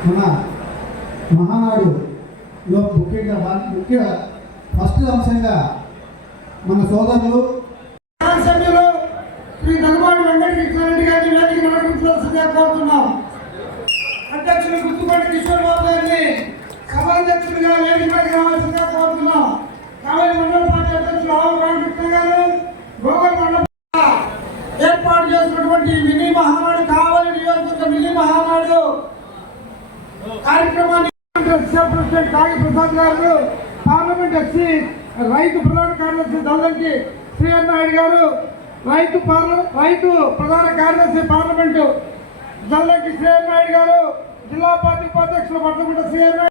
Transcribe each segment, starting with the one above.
మన మహానాడులో ముఖ్యంగా ముఖ్య ఫస్ట్ అంశంగా మన సోదరులు సభ్యులు శ్రీ దగ్గుబాటి వెంకటకృష్ణారెడ్డి గారిని వేదిక నడిపించవలసిందిగా కోరుతున్నాం. అధ్యక్షులు గుర్తుపట్టి కిషోర్ బాబు గారిని సభాధ్యక్షుడిగా వేదిక మీదకి రావాల్సిందిగా కోరుతున్నాం కావలి మండల పార్టీ అధ్యక్షులు ఆవు రామకృష్ణ గారు గోగల్ మండల ఏర్పాటు చేసినటువంటి మినీ మహానాడు కావలి నియోజకవర్గ మినీ మహానాడు కార్యక్రమాన్ని ప్రెసిడెంట్ కాగి ప్రసాద్ గారు పార్లమెంట్ ఎస్సీ రైతు ప్రధాన కార్యదర్శి దల్లంకి శ్రీహర్ నాయుడు గారు రైతు పార్ల రైతు ప్రధాన కార్యదర్శి పార్లమెంటు దల్లంకి శ్రీహర్ నాయుడు గారు జిల్లా పార్టీ ఉపాధ్యక్షులు పట్టుకుంట శ్రీహర్ నాయుడు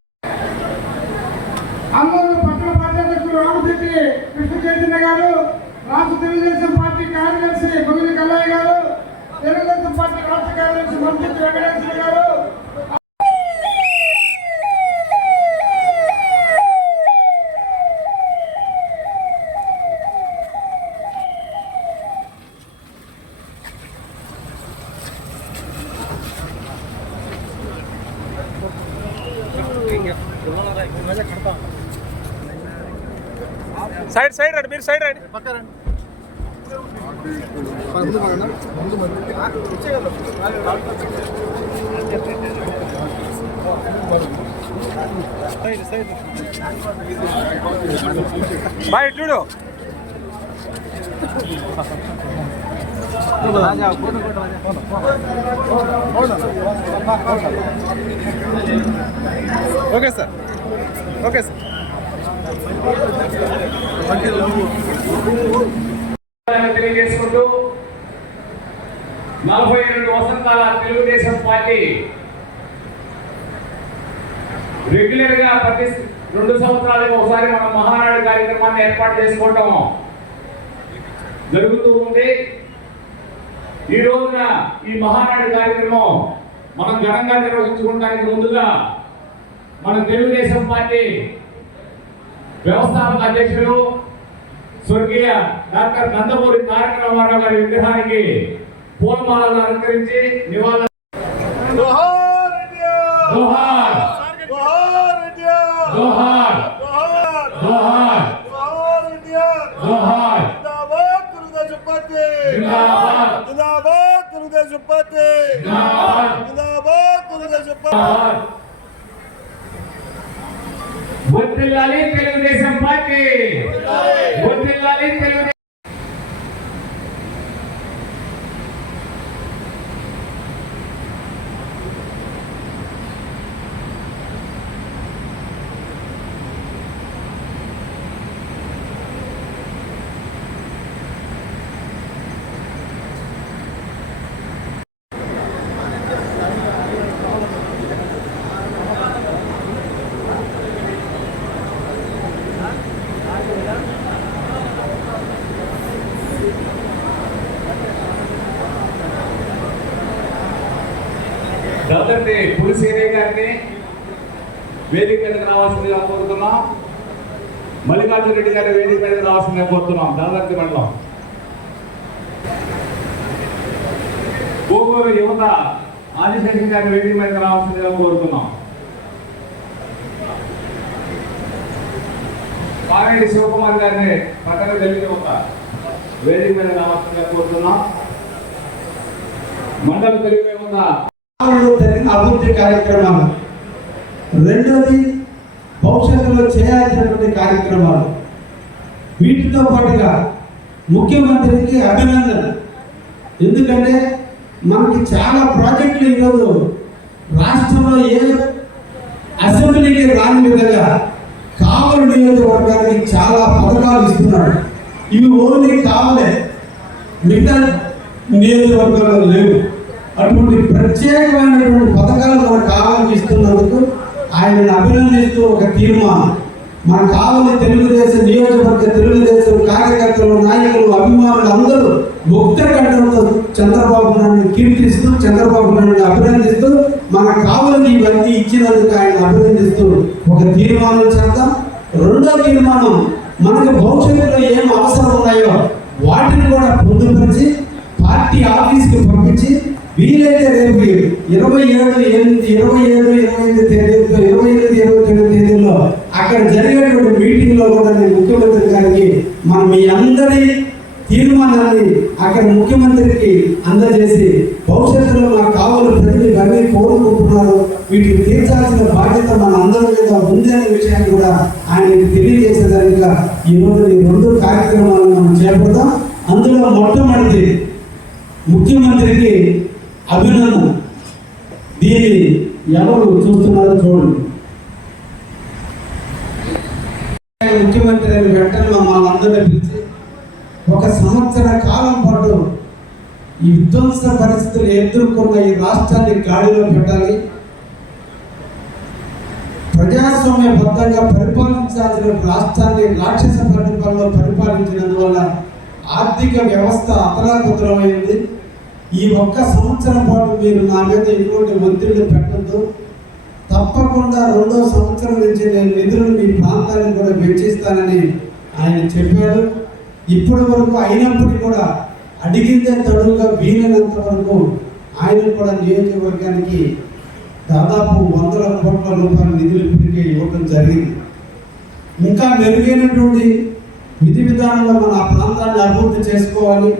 అల్లూరు పట్టణ పార్టీ అధ్యక్షులు రామశెట్టి కృష్ణ చైతన్య గారు రాష్ట్ర తెలుగుదేశం పార్టీ కార్యదర్శి గొవింద కల్లయ్య గారు తెలుగుదేశం పార్టీ రాష్ట్ర కార్యదర్శి మంత్రి వెంకటేశ్వర గారు సైడ్ సైడ్ రండి మీరు సైడ్ రండి. బాయ్ చూడు. Okay sir. Okay sir. తెలియజేసుకుంటూ నలభై రెండు వసంతాల తెలుగుదేశం పార్టీ రెగ్యులర్గా ప్రతి రెండు సంవత్సరాలకు ఒకసారి మనం మహానాడు కార్యక్రమాన్ని ఏర్పాటు చేసుకోవటం జరుగుతూ ఉంది. ఈ రోజున ఈ మహానాడు కార్యక్రమం మనం ఘనంగా నిర్వహించుకోవడానికి ముందుగా మన తెలుగుదేశం పార్టీ వ్యవస్థాపక అధ్యక్షులు స్వర్గీయ డాక్టర్ నందమూరి తారక రామారావు గారి విగ్రహానికి పూలమాలలు అలంకరించి నివాళులు జోహార్ ఇండియా జోహార్ జోహార్ జిందాబాద్ తెలుగుదేశం పార్టీ. జిందాబాద్ జిందాబాద్ తెలుగుదేశం పార్టీ జిందాబాద్ జిందాబాద్ తెలుగుదేశం పార్టీ జోహార్ వర్ధిల్లాలి తెలుగుదేశం పార్టీ వర్ధిల్లాలి తెలుగుదేశం దాదాపు పులిసేనే గారిని వేదిక మీదకి రావాల్సిందిగా కోరుతున్నాం. మల్లికార్జున రెడ్డి గారి వేదిక మీదకి రావాల్సిందిగా కోరుతున్నాం. దాదాపు మండలం. గోగూరు యువత ఆదిశేషన్ గారి వేదిక మీదకి రావాల్సిందిగా కోరుతున్నాం. పారెడ్డి శివకుమార్ గారిని పట్టణ తెలియదు ఒక వేదిక మీద రావాల్సిందిగా కోరుతున్నాం. మండలి తెలుగు అభివృద్ధి కార్యక్రమాలు. రెండోది భవిష్యత్తులో చేయాల్సినటువంటి కార్యక్రమాలు. వీటితో పాటుగా ముఖ్యమంత్రికి అభినందన. ఎందుకంటే మనకి చాలా ప్రాజెక్టులు ఈరోజు రాష్ట్రంలో ఏ అసెంబ్లీకి రాని విధంగా కావలి నియోజకవర్గానికి చాలా పథకాలు ఇస్తున్నాడు. ఇవి ఓన్లీ కావలే మిగతా నియోజకవర్గాల్లో లేవు. అటువంటి ప్రత్యేకమైనటువంటి పథకాలు మనకు కావాలని ఇస్తున్నందుకు ఆయనను అభినందిస్తూ ఒక తీర్మానం. మన కావలి తెలుగుదేశం నియోజకవర్గ తెలుగుదేశం కార్యకర్తలు నాయకులు అభిమానులు అందరూ ముక్త కంఠంతో చంద్రబాబు నాయుడు కీర్తిస్తూ చంద్రబాబు నాయుడు అభినందిస్తూ మన కావలికి ఇవన్నీ ఇచ్చినందుకు ఆయన అభినందిస్తూ ఒక తీర్మానం చేద్దాం. రెండో తీర్మానం మనకు భవిష్యత్తులో ఏం అవసరం ఉన్నాయో వాటిని కూడా పొందుపరిచి పార్టీ ఆఫీస్కి పంపించి వీలైతే రేపు ఇరవై ఏడు ఎనిమిది ఇరవై ఏడు ఇరవై ఎనిమిది తేదీలతో ఇరవై ఎనిమిది ఇరవై తొమ్మిది తేదీల్లో అక్కడ జరిగేటువంటి మీటింగ్లో కూడా నేను ముఖ్యమంత్రి గారికి మనం మీ అందరి తీర్మానాన్ని అక్కడ ముఖ్యమంత్రికి అందజేసి భవిష్యత్తులో నాకు కావాలి ప్రజలు ఇవన్నీ కోరుకుంటున్నారు. వీటిని తీర్చాల్సిన బాధ్యత మన అందరి మీద ఉంది అనే విషయాన్ని కూడా ఆయనకి తెలియజేసేదానిగా ఈ రోజు ఈ రెండు కార్యక్రమాలను మనం చేపడతాం అందులో మొట్టమొదటి ముఖ్యమంత్రికి అభినందన దీన్ని ఎవరు చూస్తున్నారో చూడండి. ముఖ్యమంత్రి అయిన వెంటనే మమ్మల్ని అందరినీ పిలిచి ఒక సంవత్సర కాలం పాటు ఈ విధ్వంస పరిస్థితులు ఎదుర్కొన్న ఈ రాష్ట్రాన్ని గాడిలో పెట్టాలి. ప్రజాస్వామ్యబద్ధంగా పరిపాలించాల్సిన రాష్ట్రాన్ని రాక్షస పరిపాలనలో పరిపాలించినందువల్ల ఆర్థిక వ్యవస్థ అతలాకుతలమైంది ఈ ఒక్క సంవత్సరం పాటు మీరు నా మీద ఎటువంటి ఒత్తిడి పెట్టద్దు. తప్పకుండా రెండో సంవత్సరం నుంచి నేను నిధులను మీ ప్రాంతాన్ని కూడా వెచ్చిస్తానని ఆయన చెప్పారు. ఇప్పటి వరకు అయినప్పటికీ కూడా అడిగిందే తడుగా వీలైనంత వరకు ఆయన కూడా నియోజకవర్గానికి దాదాపు వందల కోట్ల రూపాయల నిధులు ఇప్పటికే ఇవ్వడం జరిగింది. ఇంకా మెరుగైనటువంటి విధి విధానంలో మన ఆ ప్రాంతాన్ని అభివృద్ధి చేసుకోవాలి.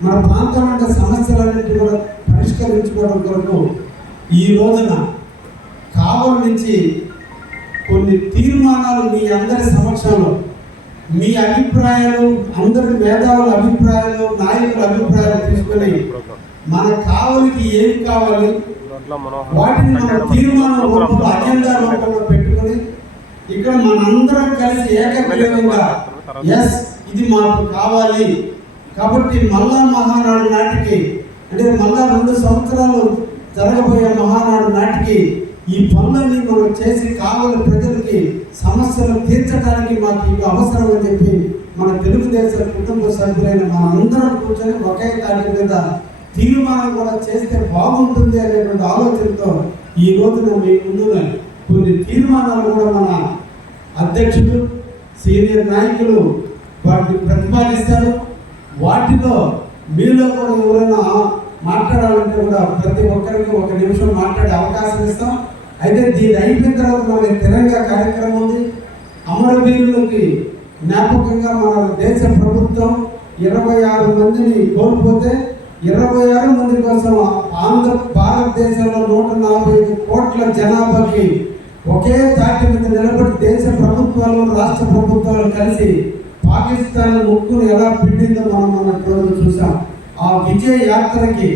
మన ప్రాంతం అంటే సమస్యలన్నింటినీ కూడా పరిష్కరించుకోవడం కొరకు ఈ రోజున కావలి నుంచి కొన్ని తీర్మానాలు మీ అందరి సమక్షంలో మీ అభిప్రాయాలు అందరి మేధావుల అభిప్రాయాలు నాయకుల అభిప్రాయాలు తీసుకొని మన కావలికి ఏం కావాలి? వాటిని మనం తీర్మానం రూపంలో అజెండా రూపంలో పెట్టుకొని ఇక్కడ మనందరం కలిసి ఏకగ్రీవంగా ఎస్ ఇది మాకు కావాలి. కాబట్టి మల్లా మహానాడు నాటికి అంటే మళ్ళా రెండు సంవత్సరాలు జరగబోయే మహానాడు నాటికి ఈ పనులన్నీ మనం చేసి కావాలి ప్రజలకి సమస్యలు తీర్చడానికి మాకు ఇవి అవసరం అని చెప్పి మన తెలుగుదేశం కుటుంబ సభ్యులైన మనందరం కూర్చొని ఒకే దాని మీద తీర్మానం కూడా చేస్తే బాగుంటుంది అనేటువంటి ఆలోచనతో ఈ రోజున మీ ముందు కొన్ని తీర్మానాలు కూడా మన అధ్యక్షులు సీనియర్ నాయకులు వాటిని ప్రతిపాదిస్తారు. వాటిలో మీలో కూడా ఎవరైనా మాట్లాడాలంటే కూడా ప్రతి ఒక్కరికి ఒక నిమిషం మాట్లాడే అవకాశం ఇస్తాం. అయితే దీని అయిపోయిన తర్వాత మన తెలంగాణ కార్యక్రమం ఉంది. అమరవీరులకి జ్ఞాపకంగా మన దేశ ప్రభుత్వం ఇరవై ఆరు మందిని కోల్పోతే ఇరవై ఆరు మంది కోసం ఆంధ్ర భారతదేశంలో నూట నలభై ఐదు కోట్ల జనాభాకి ఒకే తాటి మీద నిలబడి దేశ ప్రభుత్వాలు రాష్ట్ర ప్రభుత్వాలు కలిసి పాకిస్తాన్ ముక్కును ఎలా పిండిందో మనం మన రోజు చూసాం. ఆ విజయ యాత్రకి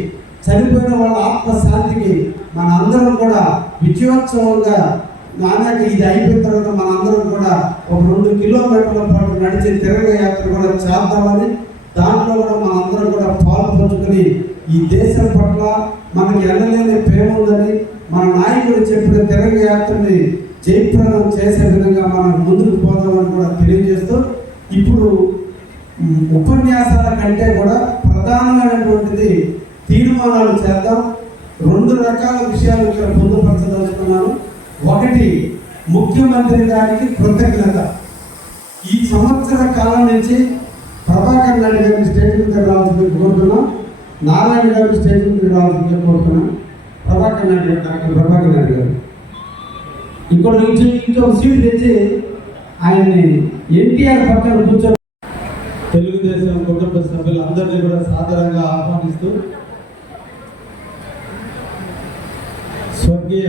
చనిపోయిన వాళ్ళ ఆత్మశాంతికి మన అందరం కూడా విజయోత్సవంగా నాన్నక ఇది అయిపోయిన తర్వాత మన అందరం కూడా ఒక రెండు కిలోమీటర్ల పాటు నడిచే తిరగ యాత్ర కూడా చేద్దామని దాంట్లో కూడా మన అందరం కూడా పాలు పంచుకొని ఈ దేశం పట్ల మనకి ఎనలేని ప్రేమ ఉందని మన నాయకుడు చెప్పిన తిరగ యాత్రని జయప్రదం చేసే విధంగా మనం ముందుకు పోదామని కూడా తెలియజేస్తూ ఇప్పుడు ఉపన్యాసాల కంటే కూడా ప్రధానమైనటువంటిది తీర్మానాలు చేద్దాం. రెండు రకాల విషయాలు ఇక్కడ పొందుపరచదలుచుకున్నాను. ఒకటి ముఖ్యమంత్రి గారికి కృతజ్ఞత. ఈ సంవత్సర కాలం నుంచి ప్రభాకర్ నాయుడు గారి స్టేట్ మీద రావాల్సింది కోరుతున్నాం. నారాయణ గారి స్టేట్ మీద రావాల్సింది కోరుతున్నాం. ప్రభాకర్ నాయుడు గారు డాక్టర్ ప్రభాకర్ నాయుడు గారు. ఇక్కడ నుంచి ఇంకో సీట్ తెచ్చి ఆయన్ని ఎన్టీఆర్ పక్కన కూర్చో తెలుగుదేశం కుటుంబ సభ్యులందరినీ కూడా సాదరంగా ఆహ్వానిస్తూ స్వర్గీయ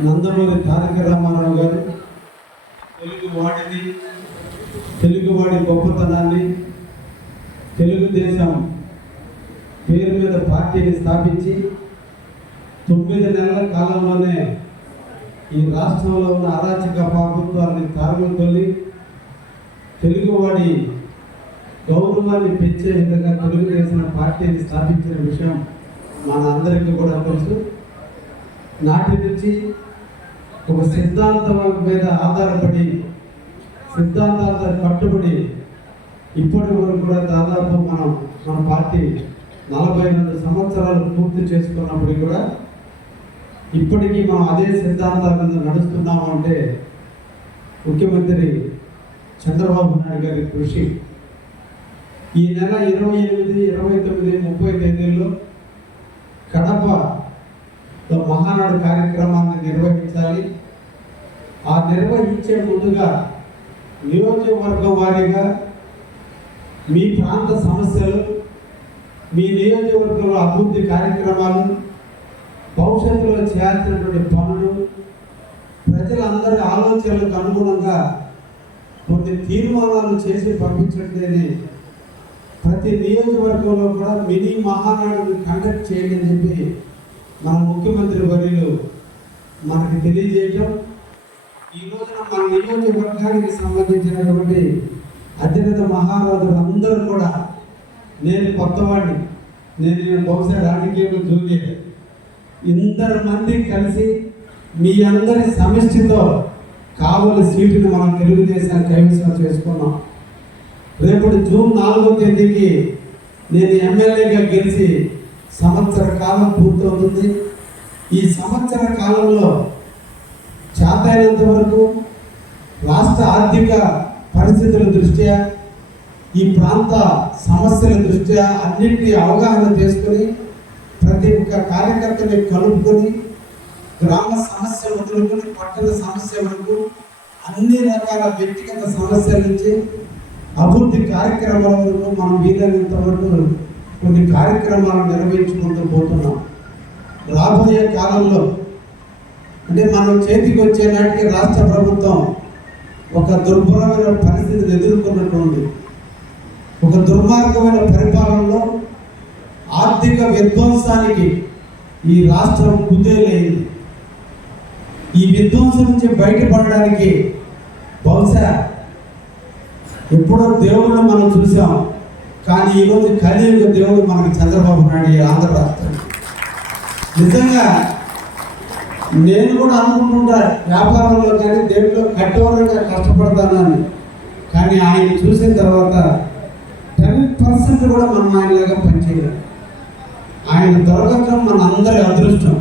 నందమూరి తారక రామారావు గారు తెలుగు వాడిని తెలుగువాడి గొప్పతనాన్ని తెలుగుదేశం పేరు మీద పార్టీని స్థాపించి తొమ్మిది నెలల కాలంలోనే ఈ రాష్ట్రంలో ఉన్న అరాచక ప్రభుత్వాన్ని తారులు తొలి తెలుగువాడి గౌరవాన్ని పెంచే విధంగా తెలుగుదేశం పార్టీని స్థాపించిన విషయం మన అందరికీ కూడా తెలుసు. నాటి నుంచి ఒక సిద్ధాంతం మీద ఆధారపడి సిద్ధాంతాలతో కట్టుబడి ఇప్పటి వరకు కూడా దాదాపు మనం మన పార్టీ నలభై రెండు సంవత్సరాలు పూర్తి చేసుకున్నప్పటికీ కూడా ఇప్పటికీ మనం అదే సిద్ధాంతాల మీద నడుస్తున్నాము అంటే ముఖ్యమంత్రి చంద్రబాబు నాయుడు గారి కృషి. ఈ నెల ఇరవై ఎనిమిది ఇరవై తొమ్మిది ముప్పై తేదీల్లో మహానాడు కార్యక్రమాన్ని నిర్వహించాలి. ఆ నిర్వహించే ముందుగా నియోజకవర్గం వారీగా మీ ప్రాంత సమస్యలు మీ నియోజకవర్గంలో అభివృద్ధి కార్యక్రమాలు భవిష్యత్తులో చేయాల్సినటువంటి పనులు ప్రజలందరి ఆలోచనలకు అనుగుణంగా కొన్ని తీర్మానాలు చేసి పంపించట్లేని ప్రతి నియోజకవర్గంలో కూడా మినీ మహానాడుని కండక్ట్ చేయండి అని చెప్పి మన ముఖ్యమంత్రి వర్యులు మనకి తెలియజేయటం. ఈ రోజున మన నియోజకవర్గానికి సంబంధించినటువంటి అత్యున్నత మహారాజులు అందరూ కూడా నేను కొత్తవాడిని. నేను నేను బహుశా రాజకీయంలో జూనియర్ ఇందరు మంది కలిసి మీ అందరి సమిష్టితో కావలి సీటుని మనం తెలుగుదేశం కైవసం చేసుకున్నాం. రేపటి జూన్ నాలుగో తేదీకి నేను ఎమ్మెల్యేగా గెలిచి సంవత్సర కాలం పూర్తవుతుంది. ఈ సంవత్సర కాలంలో చేతైనంత వరకు రాష్ట్ర ఆర్థిక పరిస్థితుల దృష్ట్యా ఈ ప్రాంత సమస్యల దృష్ట్యా అన్నింటినీ అవగాహన చేసుకొని ప్రతి ఒక్క కార్యకర్తని కలుపుకొని గ్రామ సమస్య వదులుకొని పట్టణ సమస్య వరకు అన్ని రకాల వ్యక్తిగత సమస్యల నుంచి అభివృద్ధి కార్యక్రమాల వరకు మనం వీలైనంత వరకు కొన్ని కార్యక్రమాలు నిర్వహించుకుంటూ పోతున్నాం. రాబోయే కాలంలో అంటే మనం చేతికి వచ్చే నాటికి రాష్ట్ర ప్రభుత్వం ఒక దుర్భరమైన పరిస్థితిని ఎదుర్కొన్నటువంటి ఒక దుర్మార్గమైన పరిపాలనలో ఆర్థిక విధ్వంసానికి ఈ రాష్ట్రం కుదేలైంది. ఈ విధ్వంసం నుంచి బయటపడడానికి బహుశా ఎప్పుడో దేవుడు మనం చూసాం. కానీ ఈరోజు కలియుగ దేవుడు మనకి చంద్రబాబు నాయుడు ఈ ఆంధ్ర రాష్ట్రం. నిజంగా నేను కూడా అనుకుంటుంటా వ్యాపారంలో కానీ దేవుడిలో కఠోరంగా కష్టపడతానని. కానీ ఆయన చూసిన తర్వాత టెన్ పర్సెంట్ కూడా మనం ఆయనలాగా పనిచేయలేం ఆయన దొరకటం మన అందరి అదృష్టం.